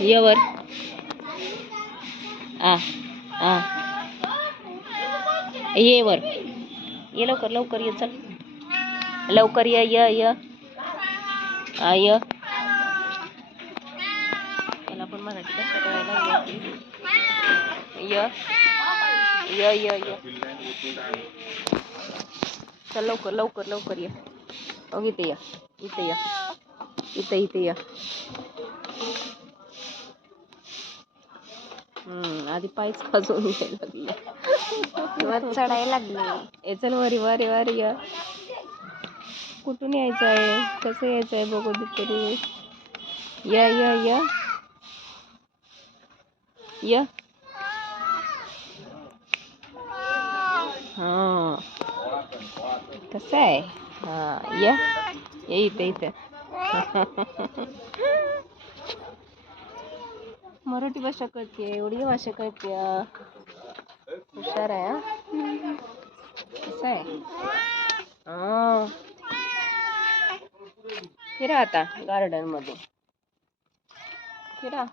ये वर. आ आ ये वर. ये लवकर लवकर ये, चल लवकर ये य य आ य. मला पण मराठी कशा कळायला लागली. य य य य. चल लवकर लवकर लवकर ये. ओ इथे या, इथे या, इथे इथे या. आधी पायच खाजवून घ्यायला लागले. वर चढायला लागले. ए चल वरी वारे वारे या. कुठून यायचं आहे, कसं यायचं आहे बघू दे तरी. या या या या. हा कसं आहे. हा या ये इथे इथे. मराठी भाषा कळते, एवढी भाषा कळते. हुशार आहे. कसं आहे. हा फिरा आता गार्डन मध्ये फिरा.